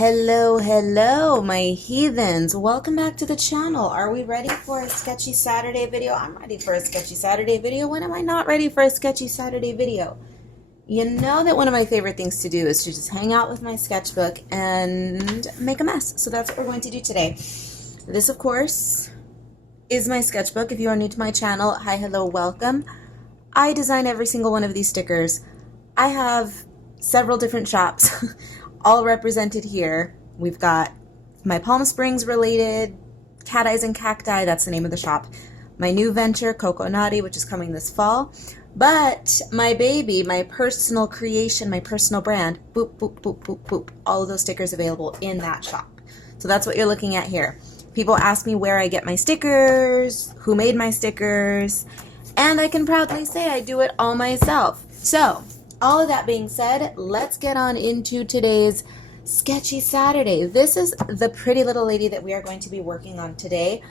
Hello, my heathens. Welcome back to the channel. Are we ready for a sketchy Saturday video? I'm ready for a sketchy Saturday video. When am I not ready for a sketchy Saturday video? You know that one of my favorite things to do is to just hang out with my sketchbook and make a mess. So that's what we're going to do today. This, of course, is my sketchbook. If you are new to my channel, hi, hello, welcome. I design every single one of these stickers. I have several different shops. All represented here. We've got my Palm Springs related Cat Eyes and Cacti, that's the name of the shop. My new venture, Coconati, which is coming this fall. But my baby, my personal creation, my personal brand, boop, boop, boop, boop, boop. All of those stickers available in that shop. So that's what you're looking at here. People ask me where I get my stickers, who made my stickers, and I can proudly say I do it all myself. So, all of that being said, let's get on into today's Sketchy Saturday. This is the pretty little lady that we are going to be working on today.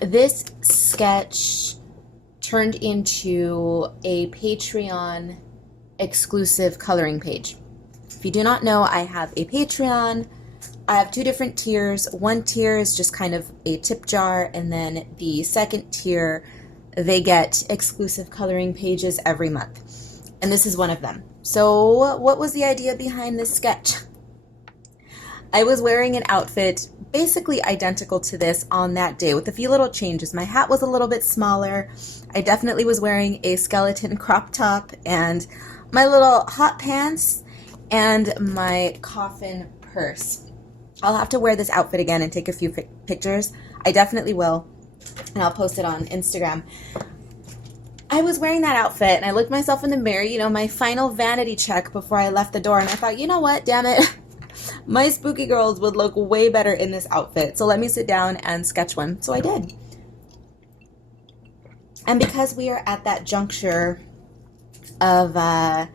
This sketch turned into a Patreon exclusive coloring page. If you do not know, I have a Patreon. I have two different tiers. One tier is just kind of a tip jar, and then the second tier, they get exclusive coloring pages every month. And this is one of them. So what was the idea behind this sketch? I was wearing an outfit basically identical to this on that day with a few little changes. My hat was a little bit smaller. I definitely was wearing a skeleton crop top and my little hot pants and my coffin purse. I'll have to wear this outfit again and take a few pictures. I definitely will, and I'll post it on Instagram. I was wearing that outfit and I looked myself in the mirror, you know, my final vanity check before I left the door, and I thought, you know what, damn it, my spooky girls would look way better in this outfit, so let me sit down and sketch one. So I did. And because we are at that juncture of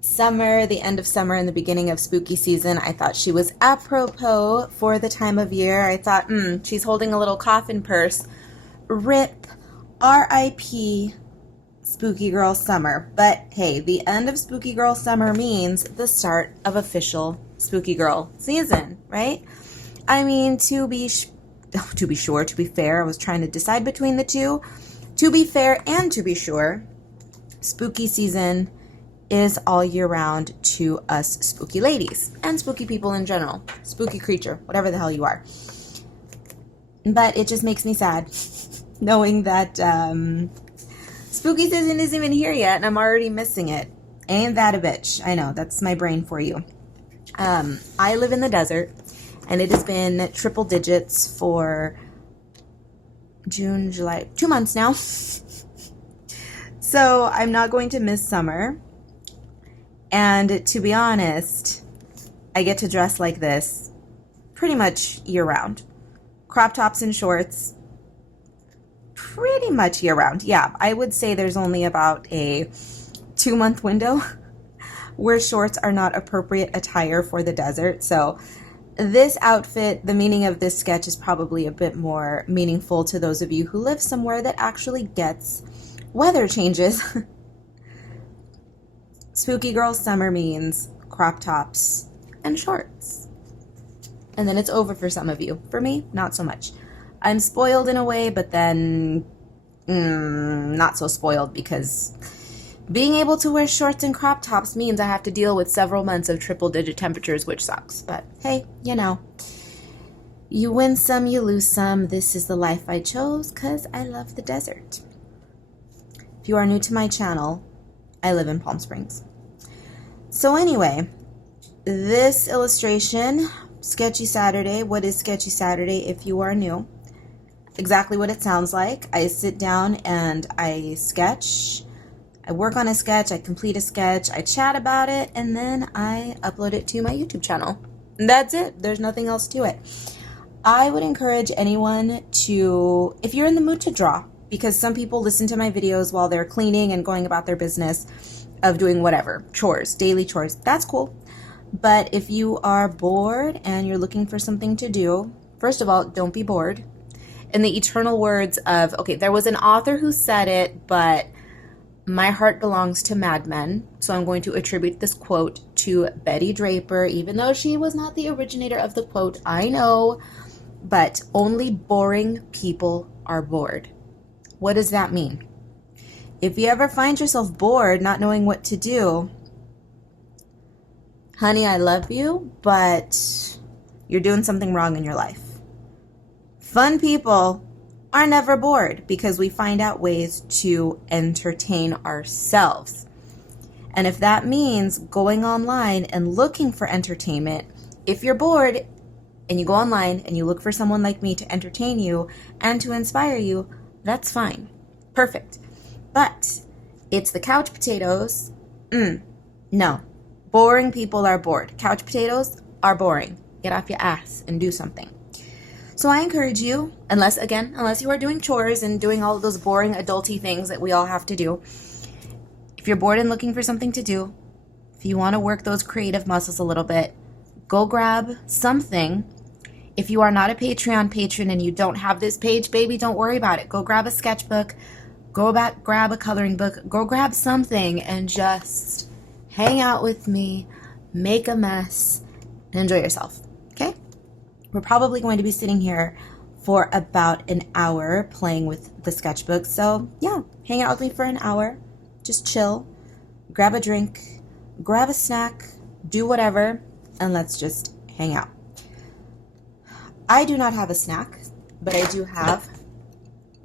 summer, the end of summer and the beginning of spooky season, I thought she was apropos for the time of year. I thought, she's holding a little coffin purse. RIP. R.I.P. Spooky Girl Summer. But hey, the end of Spooky Girl Summer means the start of official Spooky Girl season, right? I mean, to be fair, I was trying to decide between the two. To be fair and to be sure, spooky season is all year round to us spooky ladies and spooky people in general. Spooky creature, whatever the hell you are. But it just makes me sad knowing that spooky season isn't even here yet and I'm already missing it. Ain't that a bitch? I know, that's my brain for you. I live in the desert and it has been triple digits for June, July, 2 months now. So I'm not going to miss summer. And to be honest, I get to dress like this pretty much year round. Crop tops and shorts. Pretty much year-round. Yeah, I would say there's only about a 2-month window where shorts are not appropriate attire for the desert. So this outfit, the meaning of this sketch is probably a bit more meaningful to those of you who live somewhere that actually gets weather changes. Spooky Girl Summer means crop tops and shorts. And then it's over for some of you. For me, not so much. I'm spoiled in a way, but then not so spoiled because being able to wear shorts and crop tops means I have to deal with several months of triple-digit temperatures, which sucks. But hey, you know, you win some, you lose some. This is the life I chose because I love the desert. If you are new to my channel, I live in Palm Springs. So anyway, this illustration, Sketchy Saturday. What is Sketchy Saturday if you are new? Exactly what it sounds like. I sit down and I sketch. I work on a sketch, I complete a sketch, I chat about it, and then I upload it to my YouTube channel. And that's it. There's nothing else to it. I would encourage anyone to, if you're in the mood to draw, because some people listen to my videos while they're cleaning and going about their business of doing whatever, chores, daily chores, that's cool. But if you are bored and you're looking for something to do, first of all, don't be bored. In the eternal words of, okay, there was an author who said it, but my heart belongs to madmen, so I'm going to attribute this quote to Betty Draper, even though she was not the originator of the quote, I know, but only boring people are bored. What does that mean? If you ever find yourself bored, not knowing what to do, honey, I love you, but you're doing something wrong in your life. Fun people are never bored because we find out ways to entertain ourselves. And if that means going online and looking for entertainment, if you're bored and you go online and you look for someone like me to entertain you and to inspire you, that's fine. Perfect. But it's the couch potatoes. No. Boring people are bored. Couch potatoes are boring. Get off your ass and do something. So I encourage you, unless you are doing chores and doing all of those boring adulty things that we all have to do, if you're bored and looking for something to do, if you want to work those creative muscles a little bit, go grab something. If you are not a Patreon patron and you don't have this page, baby, don't worry about it. Go grab a sketchbook, grab a coloring book, go grab something and just hang out with me, make a mess, and enjoy yourself, okay? We're probably going to be sitting here for about an hour playing with the sketchbook. So yeah, hang out with me for an hour. Just chill, grab a drink, grab a snack, do whatever, and let's just hang out. I do not have a snack, but I do have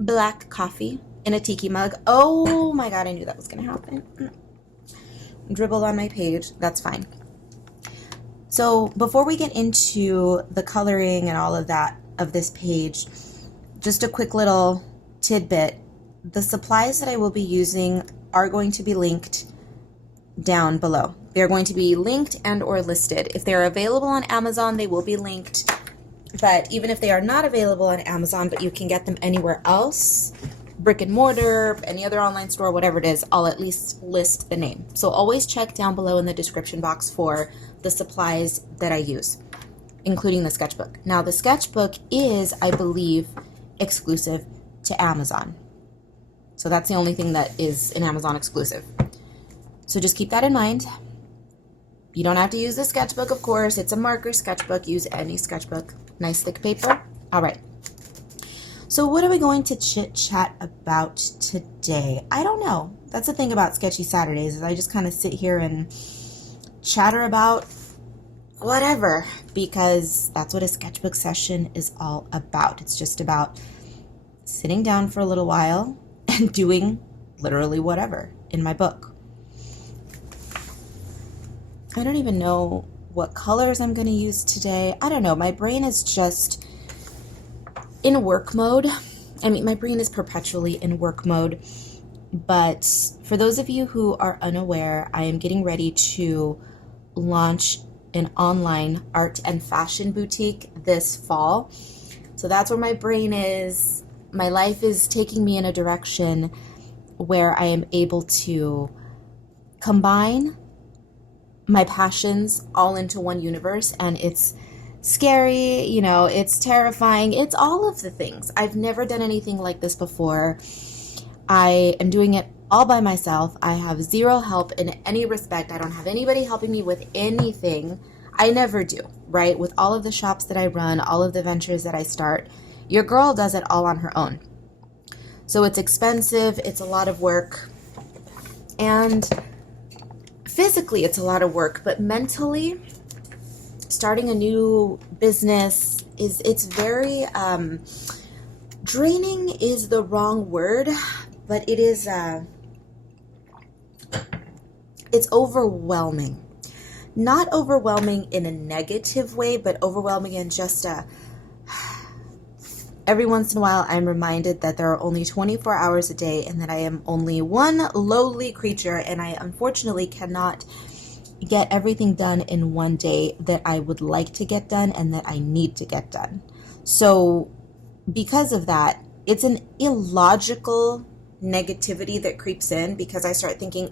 black coffee in a tiki mug. Oh my God, I knew that was going to happen. Dribbled on my page. That's fine. So before we get into the coloring and all of that of this page, just a quick little tidbit. The supplies that I will be using are going to be linked down below. They're going to be linked and or listed. If they're available on Amazon, they will be linked. But even if they are not available on Amazon, but you can get them anywhere else, brick and mortar, any other online store, whatever it is, I'll at least list the name. So always check down below in the description box for the supplies that I use, including the sketchbook. Now the sketchbook is, I believe, exclusive to Amazon. So that's the only thing that is an Amazon exclusive. So just keep that in mind. You don't have to use the sketchbook, of course. It's a marker sketchbook. Use any sketchbook. Nice thick paper. All right. So what are we going to chit-chat about today? I don't know. That's the thing about Sketchy Saturdays is I just kind of sit here and chatter about whatever because that's what a sketchbook session is all about. It's just about sitting down for a little while and doing literally whatever in my book. I don't even know what colors I'm going to use today. I don't know. My brain is just in work mode. I mean, my brain is perpetually in work mode. But for those of you who are unaware, I am getting ready to launch an online art and fashion boutique this fall. So that's where my brain is. My life is taking me in a direction where I am able to combine my passions all into one universe, and it's scary, you know, it's terrifying, it's all of the things. I've never done anything like this before. I am doing it all by myself. I have zero help in any respect. I don't have anybody helping me with anything. I never do, right? With all of the shops that I run, all of the ventures that I start, your girl does it all on her own. So it's expensive, it's a lot of work, and physically it's a lot of work, but mentally starting a new business it's very draining is the wrong word, but it is it's overwhelming. Not overwhelming in a negative way, but overwhelming in just every once in a while I'm reminded that there are only 24 hours a day and that I am only one lowly creature, and I unfortunately cannot get everything done in one day that I would like to get done and that I need to get done. So because of that, it's an illogical negativity that creeps in because I start thinking,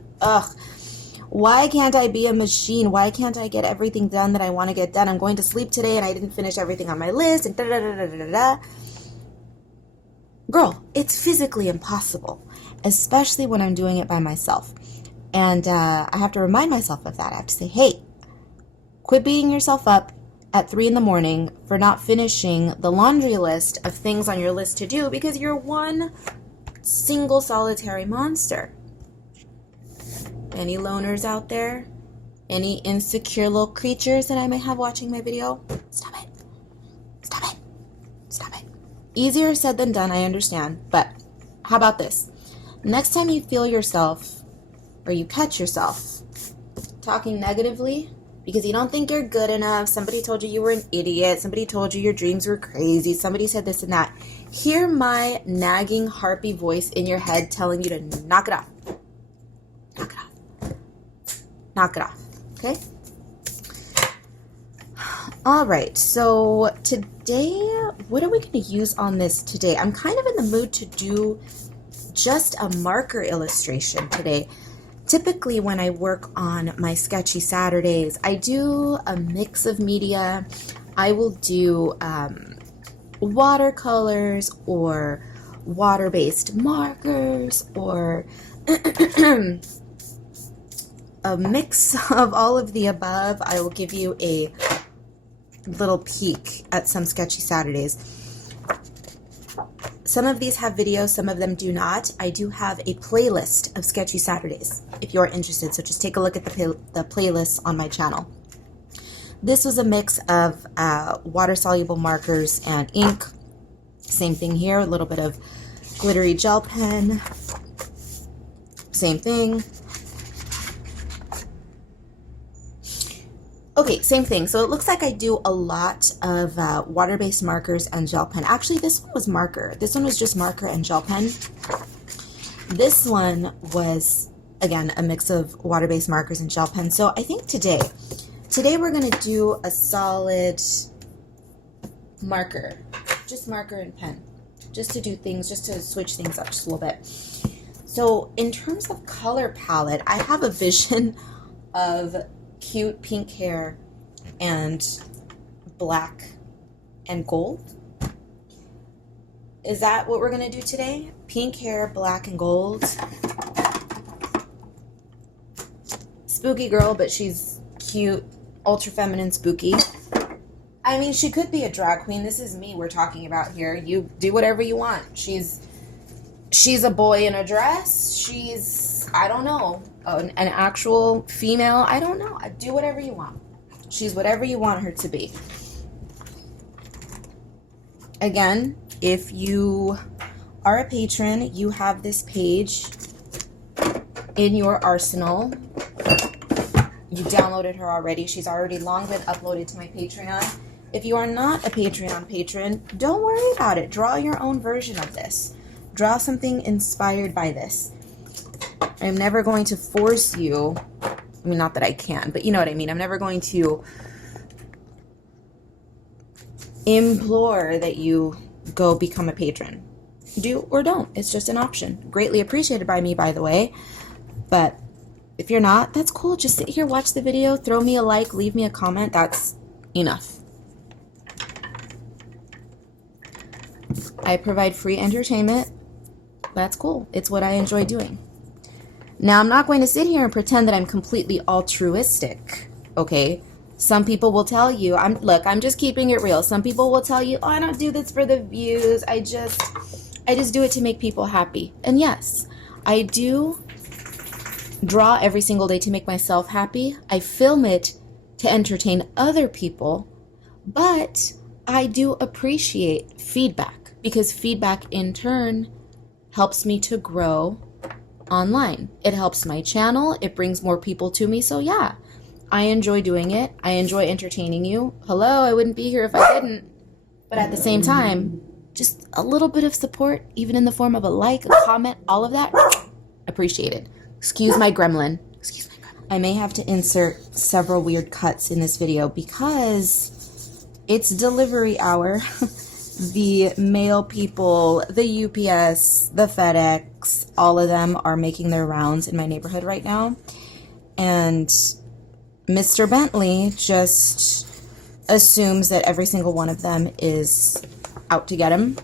why can't I be a machine? Why can't I get everything done that I want to get done? I'm going to sleep today and I didn't finish everything on my list and da-da-da-da-da-da. Girl, it's physically impossible, especially when I'm doing it by myself. And I have to remind myself of that. I have to say, hey, Quit beating yourself up at 3 in the morning for not finishing the laundry list of things on your list to do because you're one single solitary monster. Any loners out there? Any insecure little creatures that I may have watching my video? Stop it. Stop it. Stop it. Easier said than done, I understand. But how about this? Next time you feel yourself or you catch yourself talking negatively because you don't think you're good enough, somebody told you you were an idiot, somebody told you your dreams were crazy, somebody said this and that, hear my nagging harpy voice in your head telling you to knock it off. Knock it off. Knock it off. Okay? All right, so today, what are we going to use on this today? I'm kind of in the mood to do just a marker illustration today. Typically when I work on my Sketchy Saturdays, I do a mix of media. I will do watercolors or water-based markers or a mix of all of the above. I will give you a little peek at some Sketchy Saturdays. Some of these have videos, some of them do not. I do have a playlist of Sketchy Saturdays if you're interested, so just take a look at the playlist on my channel. This was a mix of water-soluble markers and ink. Same thing here, a little bit of glittery gel pen. Same thing. Okay, same thing. So it looks like I do a lot of water-based markers and gel pen. Actually, this one was marker. This one was just marker and gel pen. This one was, again, a mix of water-based markers and gel pen. So I think today we're going to do a solid marker. Just marker and pen. Just to do things, just to switch things up just a little bit. So in terms of color palette, I have a vision of cute pink hair and black and gold. Is that what we're going to do today? Pink hair, black and gold. Spooky girl, but she's cute, ultra feminine, spooky. I mean, she could be a drag queen. This is me we're talking about here. You do whatever you want. She's a boy in a dress. She's, I don't know, an actual female. I don't know. Do whatever you want. She's whatever you want her to be. Again, if you are a patron, you have this page in your arsenal. You downloaded her already. She's already long been uploaded to my Patreon. If you are not a Patreon patron, don't worry about it. Draw your own version of this. Draw something inspired by this. I'm never going to force you. I mean, not that I can, but you know what I mean. I'm never going to implore that you go become a patron. Do or don't. It's just an option. Greatly appreciated by me, by the way. But if you're not, that's cool. Just sit here, watch the video, throw me a like, leave me a comment. That's enough. I provide free entertainment. That's cool. It's what I enjoy doing. Now, I'm not going to sit here and pretend that I'm completely altruistic, okay? Some people will tell you, look, I'm just keeping it real. Some people will tell you, oh, I don't do this for the views. I just do it to make people happy. And yes, I do draw every single day to make myself happy. I film it to entertain other people, but I do appreciate feedback because feedback in turn helps me to grow online. It helps my channel. It brings more people to me. So yeah, I enjoy doing it. I enjoy entertaining you. Hello, I wouldn't be here if I didn't. But at the same time, just a little bit of support, even in the form of a like, a comment, all of that, appreciated. Excuse my gremlin. Excuse my gremlin. I may have to insert several weird cuts in this video because it's delivery hour. The mail people, the UPS, the FedEx, all of them are making their rounds in my neighborhood right now. And Mr. Bentley just assumes that every single one of them is out to get him.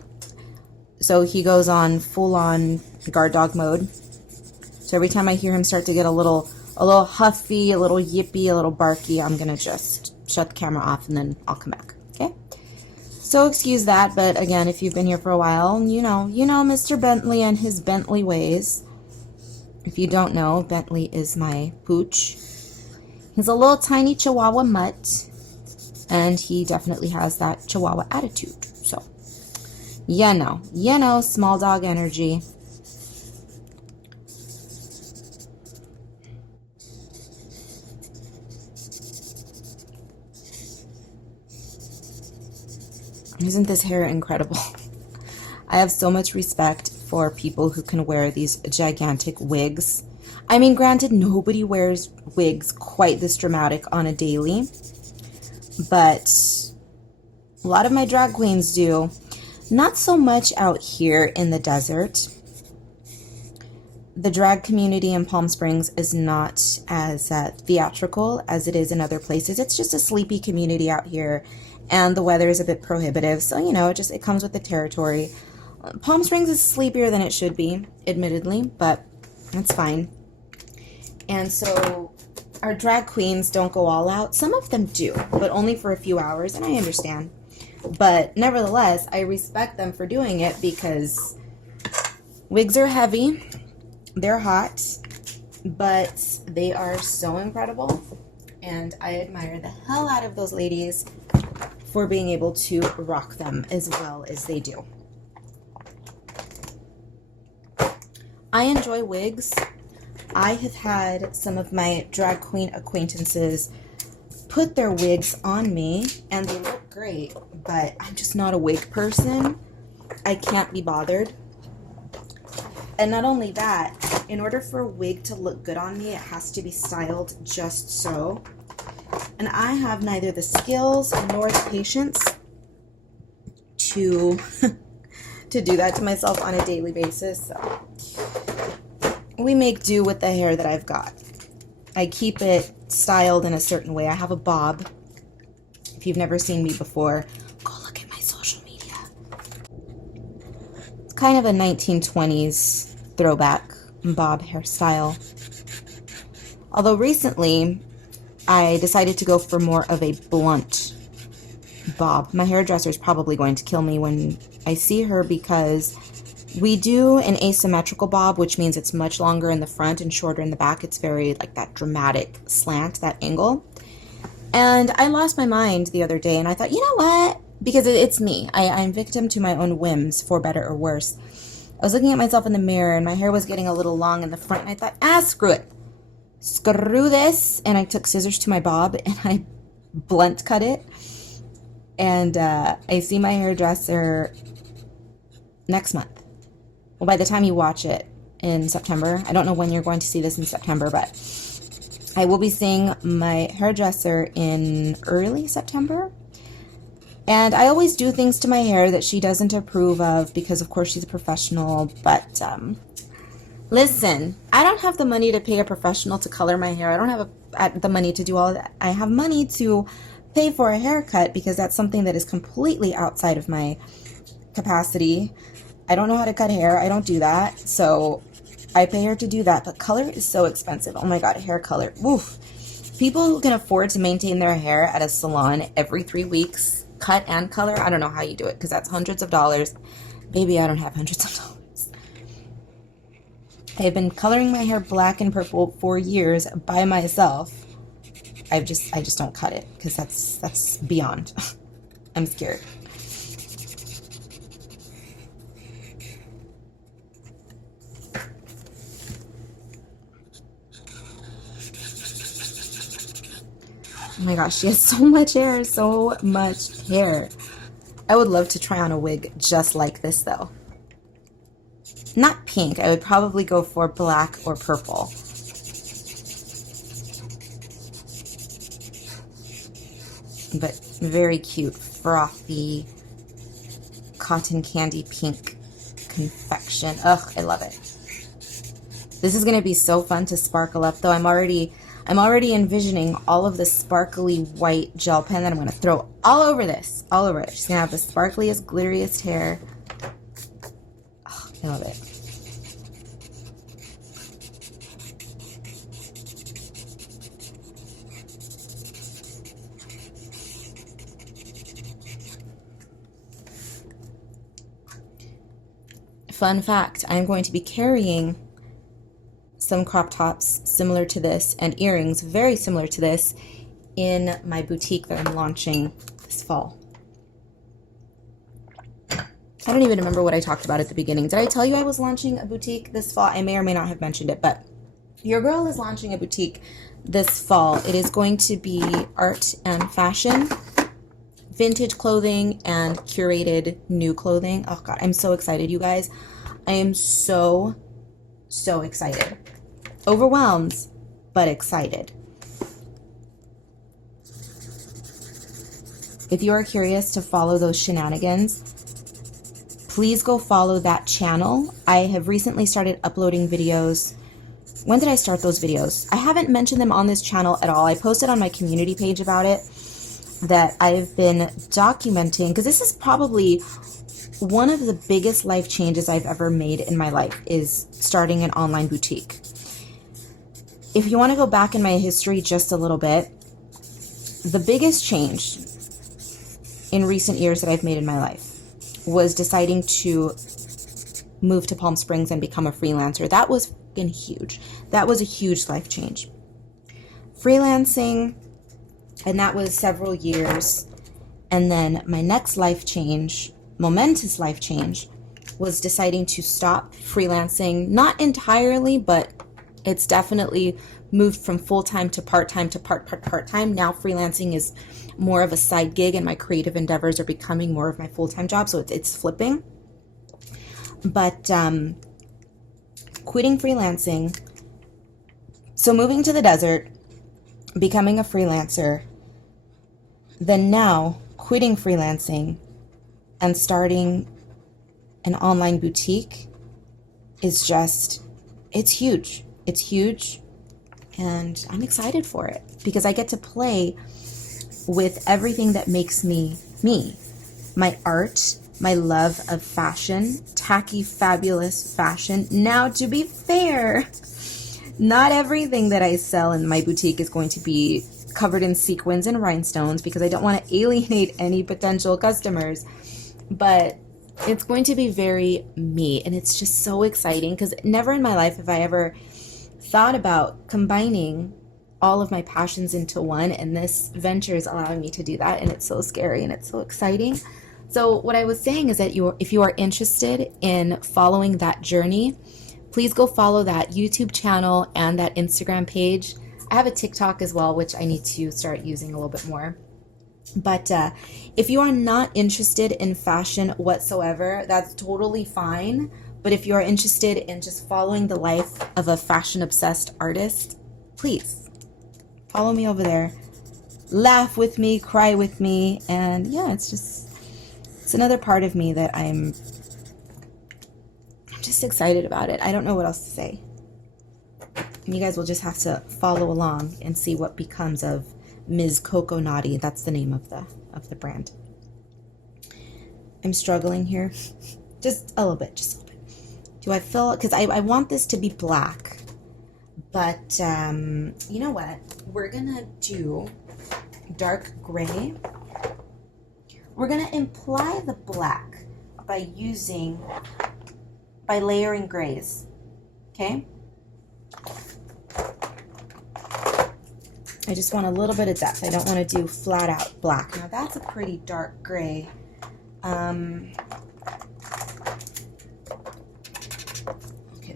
So he goes on full-on guard dog mode. So every time I hear him start to get a little a little huffy, a little yippy, a little barky, I'm going to just shut the camera off and then I'll come back. Okay? So excuse that, but again, if you've been here for a while, you know Mr. Bentley and his Bentley ways. If you don't know, Bentley is my pooch. He's a little tiny Chihuahua mutt, and he definitely has that Chihuahua attitude. So, you know, small dog energy. Isn't this hair incredible? I have so much respect for people who can wear these gigantic wigs. I mean, granted, nobody wears wigs quite this dramatic on a daily, but a lot of my drag queens do. Not so much out here in the desert. The drag community in Palm Springs is not as theatrical as it is in other places. It's just a sleepy community out here, and the weather is a bit prohibitive, so you know, it comes with the territory. Palm Springs is sleepier than it should be, admittedly, but that's fine. And so our drag queens don't go all out. Some of them do, but only for a few hours, and I understand. But nevertheless, I respect them for doing it because wigs are heavy, they're hot, but they are so incredible, and I admire the hell out of those ladies for being able to rock them as well as they do. I enjoy wigs. I have had some of my drag queen acquaintances put their wigs on me and they look great, but I'm just not a wig person. I can't be bothered. And not only that, in order for a wig to look good on me, it has to be styled just so. And I have neither the skills nor the patience to to do that to myself on a daily basis. So we make do with the hair that I've got. I keep it styled in a certain way. I have a bob. If you've never seen me before, go look at my social media. It's kind of a 1920s throwback bob hairstyle. Although recently, I decided to go for more of a blunt bob. My hairdresser is probably going to kill me when I see her because we do an asymmetrical bob, which means it's much longer in the front and shorter in the back. It's very like that dramatic slant, that angle. And I lost my mind the other day and I thought, you know what? Because it's me. I'm victim to my own whims, for better or worse. I was looking at myself in the mirror and my hair was getting a little long in the front and I thought, screw it. Screw this. And I took scissors to my bob and I blunt cut it. And I see my hairdresser next month. Well, by the time you watch it in September, I don't know when you're going to see this in September, but I will be seeing my hairdresser in early September. And I always do things to my hair that she doesn't approve of because, of course, she's a professional. But listen, I don't have the money to pay a professional to color my hair. I don't have the money to do all of that. I have money to pay for a haircut because that's something that is completely outside of my capacity. I don't know how to cut hair. I don't do that. So I pay her to do that. But color is so expensive. Oh my God, hair color. Woof. People who can afford to maintain their hair at a salon every 3 weeks, cut and color, I don't know how you do it because that's hundreds of dollars. Baby, I don't have hundreds of dollars. I've been coloring my hair black and purple for years by myself. I just don't cut it because that's beyond. I'm scared. Oh my gosh, she has so much hair, so much hair. I would love to try on a wig just like this though. Not pink, I would probably go for black or purple. But very cute, frothy, cotton candy pink confection. Ugh, I love it. This is gonna be so fun to sparkle up though. I'm already envisioning all of the sparkly white gel pen that I'm going to throw all over this. All over it. She's going to have the sparkliest, glitteriest hair. Oh, I love it. fun fact, I'm going to be carrying some crop tops similar to this and earrings very similar to this in my boutique that I'm launching this fall. I don't even remember what I talked about at the beginning. Did I tell you I was launching a boutique this fall? I may or may not have mentioned it, but your girl is launching a boutique this fall. It is going to be art and fashion, vintage clothing, and curated new clothing. Oh God, I'm so excited, you guys. I am so excited. Overwhelmed, but excited. If you are curious to follow those shenanigans, please go follow that channel. I have recently started uploading videos. When did I start those videos? I haven't mentioned them on this channel at all. I posted on my community page about it that I've been documenting, because this is probably one of the biggest life changes I've ever made in my life, is starting an online boutique. If you want to go back in my history just a little bit, the biggest change in recent years that I've made in my life was deciding to move to Palm Springs and become a freelancer. That was fucking huge. That was a huge life change. Freelancing, and that was several years. And then my next life change, momentous life change, was deciding to stop freelancing. Not entirely, but it's definitely moved from full-time to part-time to part-time. Now freelancing is more of a side gig, and my creative endeavors are becoming more of my full-time job, so it's flipping. But quitting freelancing, so moving to the desert, becoming a freelancer, then now quitting freelancing and starting an online boutique is just, it's huge. It's huge, and I'm excited for it because I get to play with everything that makes me me. My art, my love of fashion, tacky, fabulous fashion. Now, to be fair, not everything that I sell in my boutique is going to be covered in sequins and rhinestones because I don't want to alienate any potential customers, but it's going to be very me, and it's just so exciting because never in my life have I ever thought about combining all of my passions into one, and this venture is allowing me to do that, and it's so scary and it's so exciting. So what I was saying is that if you are interested in following that journey, please go follow that YouTube channel and that Instagram page. I have a TikTok as well, which I need to start using a little bit more. But if you are not interested in fashion whatsoever, that's totally fine. But if you are interested in just following the life of a fashion-obsessed artist, please follow me over there. Laugh with me, cry with me, and yeah, it's another part of me that I'm just excited about it. I don't know what else to say. And you guys will just have to follow along and see what becomes of Ms. Coco Naughty. That's the name of the brand. I'm struggling here. Just a little bit, just a little bit. Do I feel, because I want this to be black, but you know what? We're gonna do dark gray. We're gonna imply the black by layering grays, okay? I just want a little bit of depth. I don't want to do flat out black. Now that's a pretty dark gray. Okay,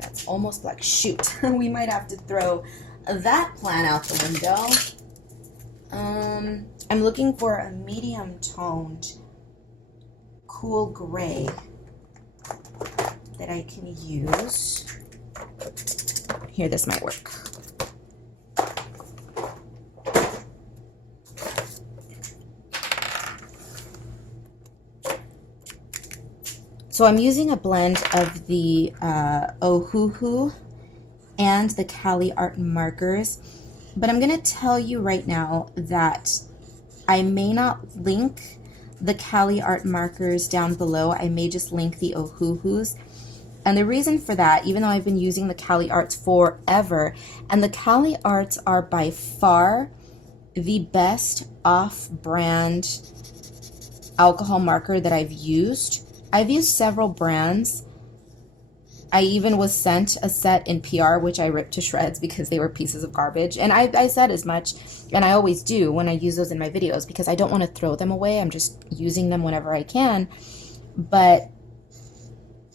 that's almost black. Shoot, we might have to throw that plan out the window. I'm looking for a medium toned, cool gray that I can use. Here, this might work. So I'm using a blend of the Ohuhu and the Cali Art markers, but I'm going to tell you right now that I may not link the Cali Art markers down below. I may just link the Ohuhus. And the reason for that, even though I've been using the Cali Arts forever, and the Cali Arts are by far the best off-brand alcohol marker that I've used. I've used several brands, I even was sent a set in PR, which I ripped to shreds because they were pieces of garbage. And I said as much, and I always do when I use those in my videos because I don't want to throw them away. I'm just using them whenever I can. But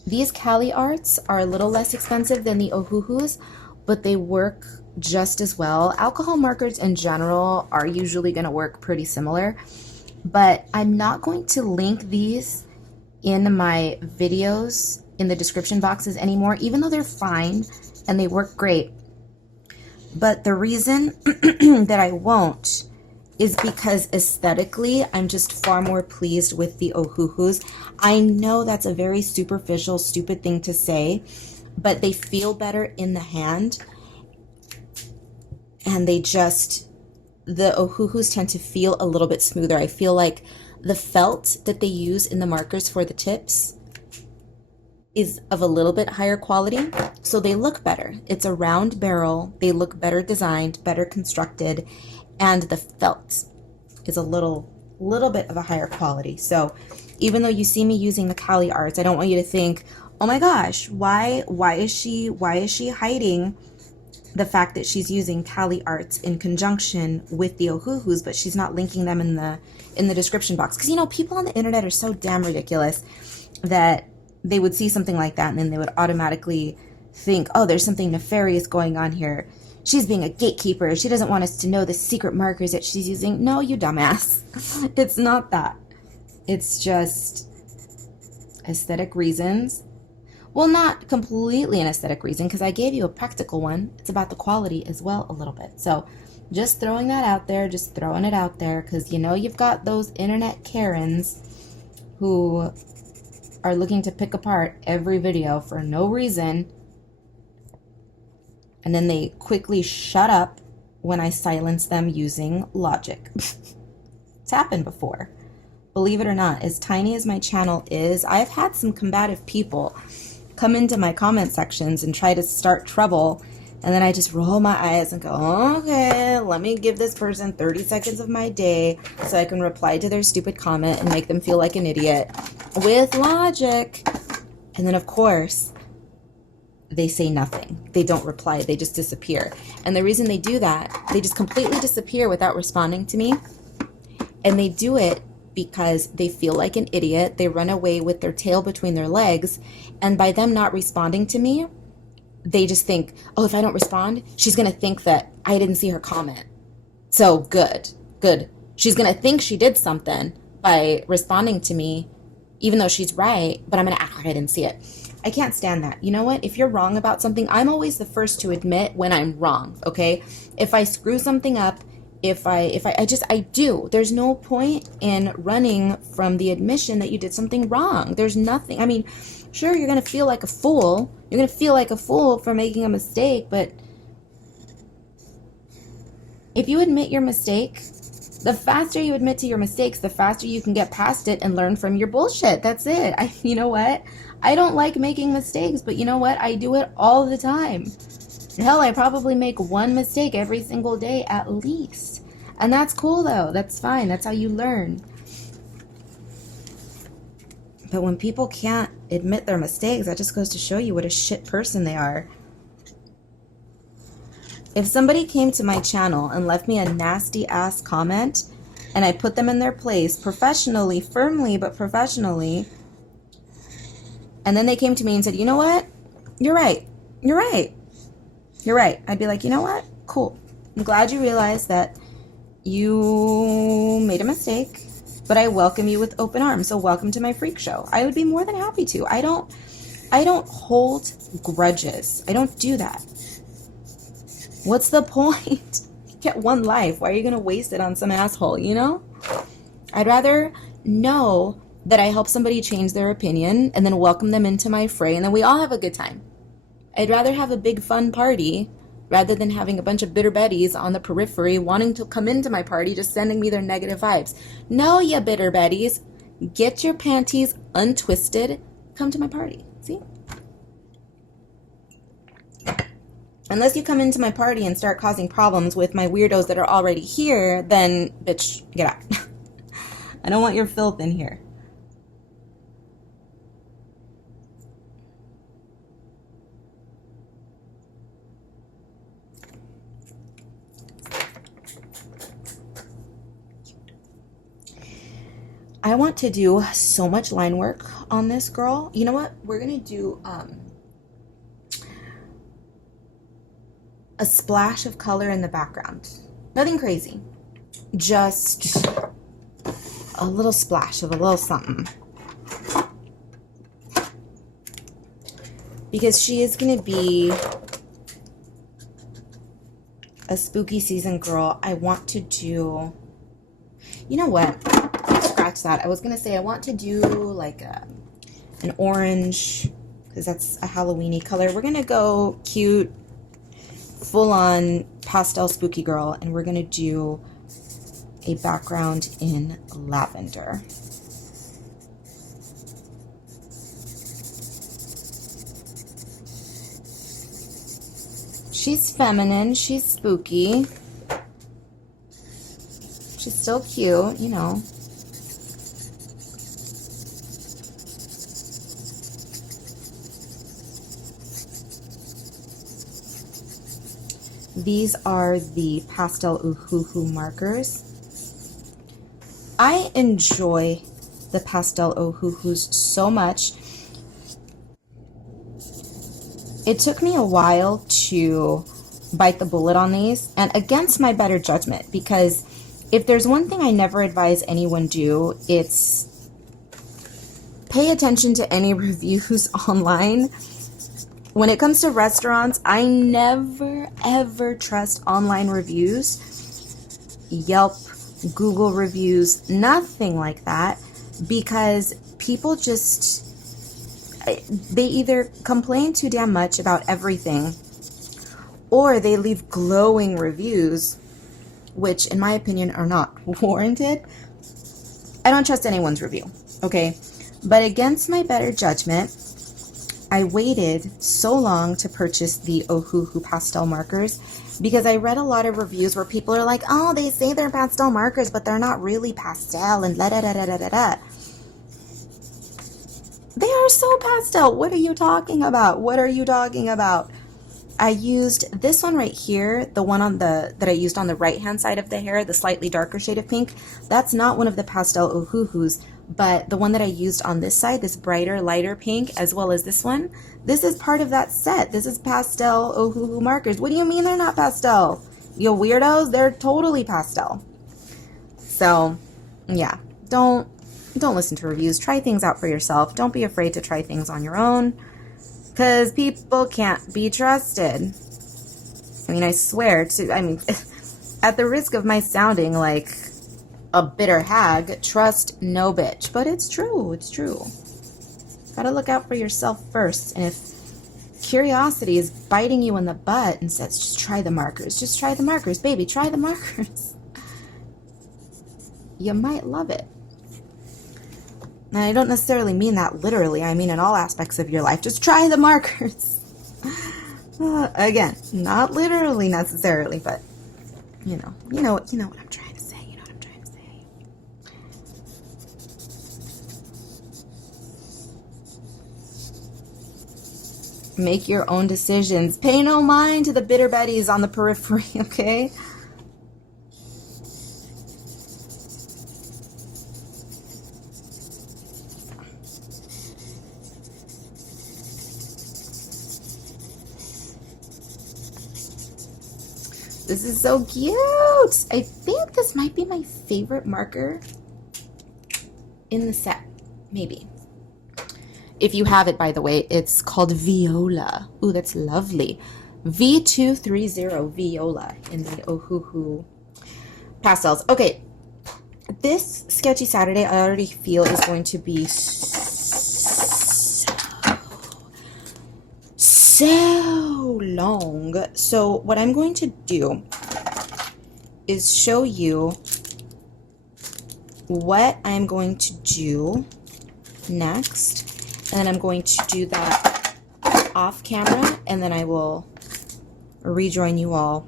these Cali arts are a little less expensive than the ohuhus, but they work just as well. Alcohol markers in general are usually going to work pretty similar, but I'm not going to link these in my videos in the description boxes anymore, even though they're fine and they work great. But the reason that I won't is because aesthetically, I'm just far more pleased with the ohuhus. I know that's a very superficial, stupid thing to say, but they feel better in the hand. And they just, the ohuhus tend to feel a little bit smoother. I feel like the felt that they use in the markers for the tips is of a little bit higher quality, so they look better. It's a round barrel, they look better designed, better constructed, and the felt is a little bit of a higher quality. So even though you see me using the Cali arts, I don't want you to think, oh my gosh, why is she hiding the fact that she's using Cali arts in conjunction with the ohuhus, but she's not linking them in the description box? Because, you know, people on the internet are so damn ridiculous that they would see something like that and then they would automatically think, oh, there's something nefarious going on here. She's being a gatekeeper. She doesn't want us to know the secret markers that she's using. No, you dumbass. It's not that. It's just aesthetic reasons. Well, not completely an aesthetic reason, because I gave you a practical one. It's about the quality as well a little bit. So just throwing that out there, just throwing it out there, because you know you've got those internet Karens who are looking to pick apart every video for no reason, and then they quickly shut up when I silence them using logic. It's happened before. Believe it or not, as tiny as my channel is, I've had some combative people come into my comment sections and try to start trouble, and then I just roll my eyes and go, okay, let me give this person 30 seconds of my day so I can reply to their stupid comment and make them feel like an idiot with logic. And then of course they say nothing. They don't reply. They just disappear. And the reason they do that, they just completely disappear without responding to me. And they do it because they feel like an idiot. They run away with their tail between their legs. And by them not responding to me, they just think, oh, if I don't respond, she's going to think that I didn't see her comment. So good. She's going to think she did something by responding to me, even though she's right, but I'm going to act like I didn't see it. I can't stand that. You know what? If you're wrong about something, I'm always the first to admit when I'm wrong, okay? If I screw something up, I do. There's no point in running from the admission that you did something wrong. There's nothing. I mean, sure, you're going to feel like a fool. You're going to feel like a fool for making a mistake, but if you admit your mistake, the faster you admit to your mistakes, the faster you can get past it and learn from your bullshit. That's it. You know what? I don't like making mistakes, but you know what? I do it all the time. Hell, I probably make one mistake every single day at least. And that's cool though. That's fine. That's how you learn. But when people can't admit their mistakes, that just goes to show you what a shit person they are. If somebody came to my channel and left me a nasty ass comment and I put them in their place professionally, firmly, but professionally, and then they came to me and said, you know what? You're right. I'd be like, you know what? Cool. I'm glad you realized that you made a mistake, but I welcome you with open arms. So welcome to my freak show. I would be more than happy to. I don't hold grudges. I don't do that. What's the point? You get one life. Why are you going to waste it on some asshole, you know? I'd rather know that I help somebody change their opinion and then welcome them into my fray and then we all have a good time. I'd rather have a big fun party rather than having a bunch of bitter betties on the periphery wanting to come into my party just sending me their negative vibes. No, you bitter betties. Get your panties untwisted. Come to my party. See? Unless you come into my party and start causing problems with my weirdos that are already here, then, bitch, get out. I don't want your filth in here. I want to do so much line work on this girl. You know what? We're going to do a splash of color in the background. Nothing crazy. Just a little splash of a little something. Because she is going to be a spooky season girl. I want to do... You know what? Scratch that. I was going to say I want to do like an orange, because that's a Halloween-y color. We're going to go cute, full-on pastel spooky girl, and we're going to do a background in lavender. She's feminine, she's spooky, she's still cute, you know. These are the Pastel Ohuhu markers. I enjoy the Pastel Ohuhus so much. It took me a while to bite the bullet on these, and against my better judgment, because if there's one thing I never advise anyone do, it's pay attention to any reviews online. When it comes to restaurants, I never ever trust online reviews, Yelp, Google reviews, nothing like that, because people just, they either complain too damn much about everything, or they leave glowing reviews, which in my opinion are not warranted. I don't trust anyone's review, okay? But against my better judgment, I waited so long to purchase the Ohuhu pastel markers because I read a lot of reviews where people are like, oh, they say they're pastel markers, but they're not really pastel, and la da da da da da da. They are so pastel. What are you talking about? What are you talking about? I used this one right here, the one on that I used on the right hand side of the hair, the slightly darker shade of pink. That's not one of the pastel Ohuhus, but the one that I used on this side, this brighter, lighter pink, as well as this one, this is part of that set. This is pastel Ohuhu markers. What do you mean they're not pastel? You weirdos, they're totally pastel. So, yeah, don't listen to reviews. Try things out for yourself. Don't be afraid to try things on your own, because people can't be trusted. I mean, I swear to, I mean, at the risk of my sounding like a bitter hag, trust no bitch. But it's true, it's true. Gotta look out for yourself first. And if curiosity is biting you in the butt and says, just try the markers, just try the markers, baby, try the markers, you might love it. And I don't necessarily mean that literally. I mean in all aspects of your life. Just try the markers. Again, not literally necessarily, but you know what I'm trying to say. You know what I'm trying to say. Make your own decisions. Pay no mind to the bitter betties on the periphery, okay? This is so cute. I think this might be my favorite marker in the set. Maybe. If you have it, by the way, it's called Viola. Ooh, that's lovely. V230 Viola in the Ohuhu pastels. Okay. This Sketchy Saturday, I already feel is going to be so long. So what I'm going to do is show you what I'm going to do next, and then I'm going to do that off camera, and then I will rejoin you all.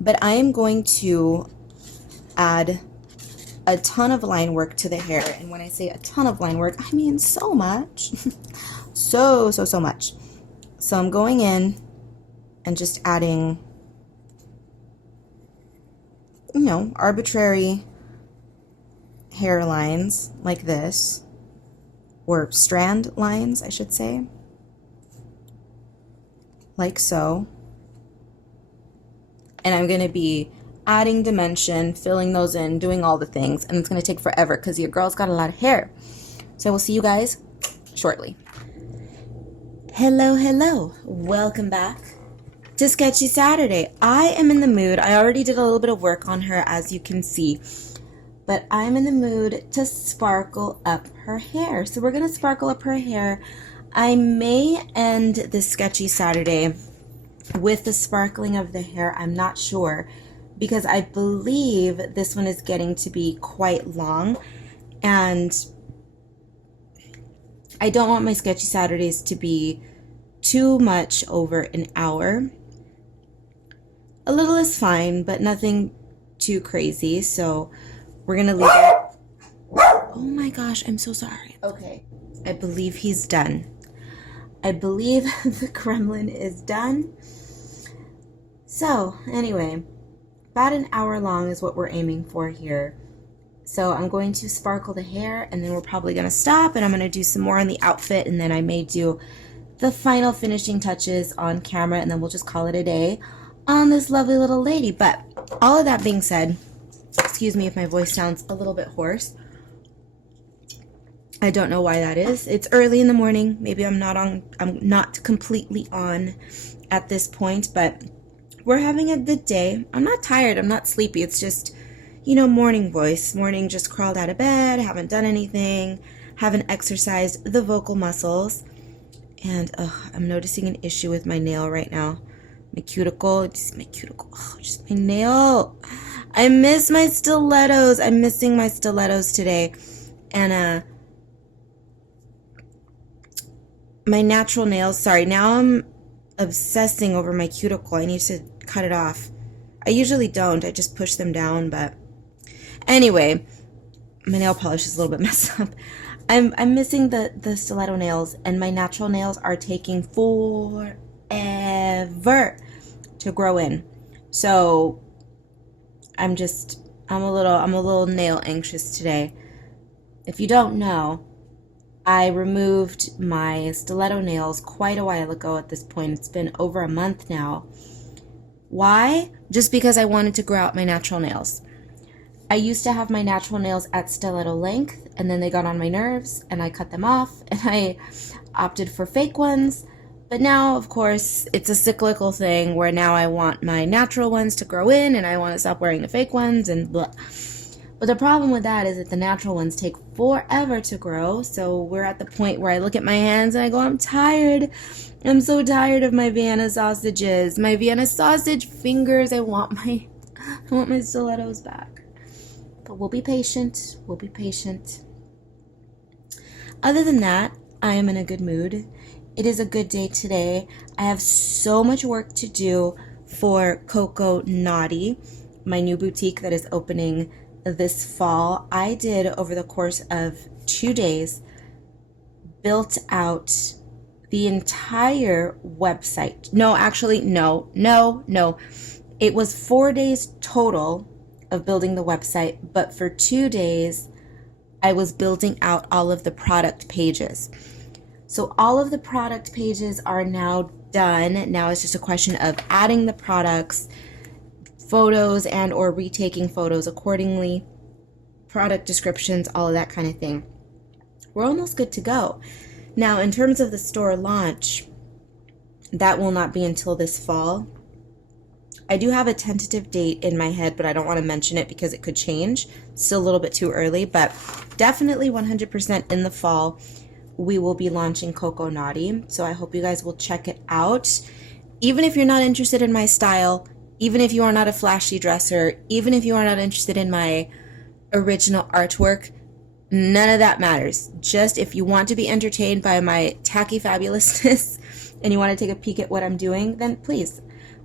But I am going to add a ton of line work to the hair, and when I say a ton of line work, I mean so much. so much. So I'm going in and just adding, you know, arbitrary hairlines like this, or strand lines, I should say, like so. And I'm going to be adding dimension, filling those in, doing all the things, and it's going to take forever because your girl's got a lot of hair. So I will see you guys shortly. Hello, welcome back to Sketchy Saturday. I am in the mood. I already did a little bit of work on her, as you can see, but I'm in the mood to sparkle up her hair. So we're going to sparkle up her hair. I may end this Sketchy Saturday with the sparkling of the hair. I'm not sure, because I believe this one is getting to be quite long, and I don't want my Sketchy Saturdays to be too much over an hour. A little is fine, but nothing too crazy, so we're gonna leave it. Oh my gosh, I'm so sorry. Okay, I believe he's done. I believe the gremlin is done. So anyway, about an hour long is what we're aiming for here. So I'm going to sparkle the hair, and then we're probably going to stop, and I'm going to do some more on the outfit, and then I may do the final finishing touches on camera, and then we'll just call it a day on this lovely little lady. But all of that being said, excuse me if my voice sounds a little bit hoarse. I don't know why that is. It's early in the morning. Maybe I'm not completely on at this point, but we're having a good day. I'm not tired. I'm not sleepy. It's just, you know, morning voice. Morning, just crawled out of bed, haven't done anything, haven't exercised the vocal muscles. And I'm noticing an issue with my nail right now. My cuticle, just my nail. I miss my stilettos. I'm missing my stilettos today. And my natural nails, sorry, now I'm obsessing over my cuticle. I need to cut it off. I usually don't. I just push them down, but anyway, my nail polish is a little bit messed up. I'm missing the stiletto nails, and my natural nails are taking forever to grow in. So I'm a little nail anxious today. If you don't know, I removed my stiletto nails quite a while ago at this point. It's been over a month now. Why? Just because I wanted to grow out my natural nails. I used to have my natural nails at stiletto length, and then they got on my nerves, and I cut them off, and I opted for fake ones. But now, of course, it's a cyclical thing where now I want my natural ones to grow in, and I want to stop wearing the fake ones, and blah. But the problem with that is that the natural ones take forever to grow, so we're at the point where I look at my hands and I go, I'm tired. I'm so tired of my Vienna sausages. My Vienna sausage fingers. I want my stilettos back. But we'll be patient. We'll be patient. Other than that, I am in a good mood. It is a good day today. I have so much work to do for Coco Naughty, my new boutique that is opening this fall. I did, over the course of 2 days, built out the entire website. No. It was 4 days total of building the website, but for 2 days I was building out all of the product pages. So all of the product pages are now done. Now it's just a question of adding the products, photos, and or retaking photos accordingly, product descriptions, all of that kind of thing. We're almost good to go. Now, in terms of the store launch, that will not be until this fall. I do have a tentative date in my head, but I don't want to mention it because it could change. It's still a little bit too early, but definitely 100% in the fall, we will be launching Coco Naughty. So I hope you guys will check it out. Even if you're not interested in my style, even if you are not a flashy dresser, even if you are not interested in my original artwork, none of that matters. Just if you want to be entertained by my tacky fabulousness and you want to take a peek at what I'm doing, then please